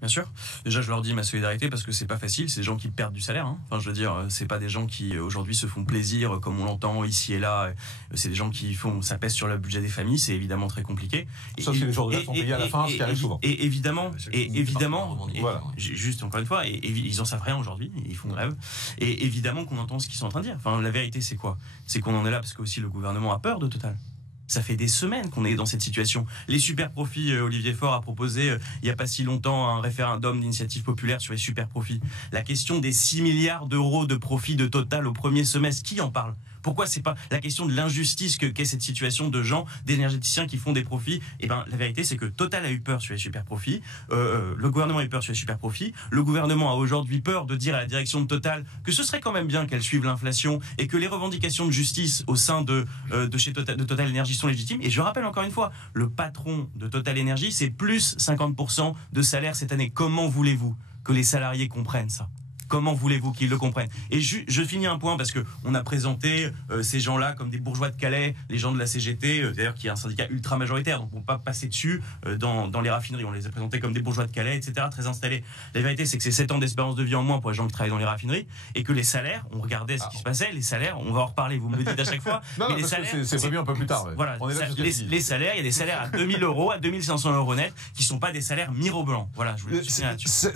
Bien sûr. Déjà, je leur dis ma solidarité parce que c'est pas facile. C'est des gens qui perdent du salaire. Enfin, je veux dire, c'est pas des gens qui aujourd'hui se font plaisir comme on l'entend ici et là. C'est des gens qui font, ça pèse sur le budget des familles. C'est évidemment très compliqué. Sauf si les jours de grève sont payés à la fin, ce qui arrive souvent. Et évidemment, voilà. juste encore une fois, ils en savent rien aujourd'hui. Ils font grève. Et évidemment qu'on entend ce qu'ils sont en train de dire. Enfin, la vérité, c'est quoi? C'est qu'on en est là parce que aussi le gouvernement a peur de Total. Ça fait des semaines qu'on est dans cette situation. Les super profits, Olivier Faure a proposé il n'y a pas si longtemps un référendum d'initiative populaire sur les super profits. La question des 6 milliards d'euros de profit de Total au premier semestre, qui en parle? Pourquoi c'est pas la question de l'injustice qu'est cette situation de gens, d'énergéticiens qui font des profits? Eh ben, la vérité, c'est que Total a eu peur sur les super profits. Le gouvernement a eu peur sur les super profits. Le gouvernement a aujourd'hui peur de dire à la direction de Total que ce serait quand même bien qu'elle suive l'inflation et que les revendications de justice au sein de Total Énergie sont légitimes. Et je rappelle encore une fois, le patron de Total Énergie, c'est plus 50% de salaire cette année. Comment voulez-vous que les salariés comprennent ça? Comment voulez-vous qu'ils le comprennent? Et je finis un point parce que on a présenté ces gens-là comme des bourgeois de Calais, les gens de la CGT, d'ailleurs qui est un syndicat ultra majoritaire, donc on ne peut pas passer dessus dans les raffineries. On les a présentés comme des bourgeois de Calais, etc., très installés. La vérité, c'est que c'est 7 ans d'espérance de vie en moins pour les gens qui travaillent dans les raffineries et que les salaires, on regardait ce qui se passait, les salaires, on va en reparler, vous me le dites à chaque fois. Non, mais les salaires, c'est prévu un peu plus tard. Ouais. Voilà, les salaires, il y a des salaires à 2000 euros, à 2500 euros net, qui ne sont pas des salaires mirobolants. Voilà, je voulais là-dessus.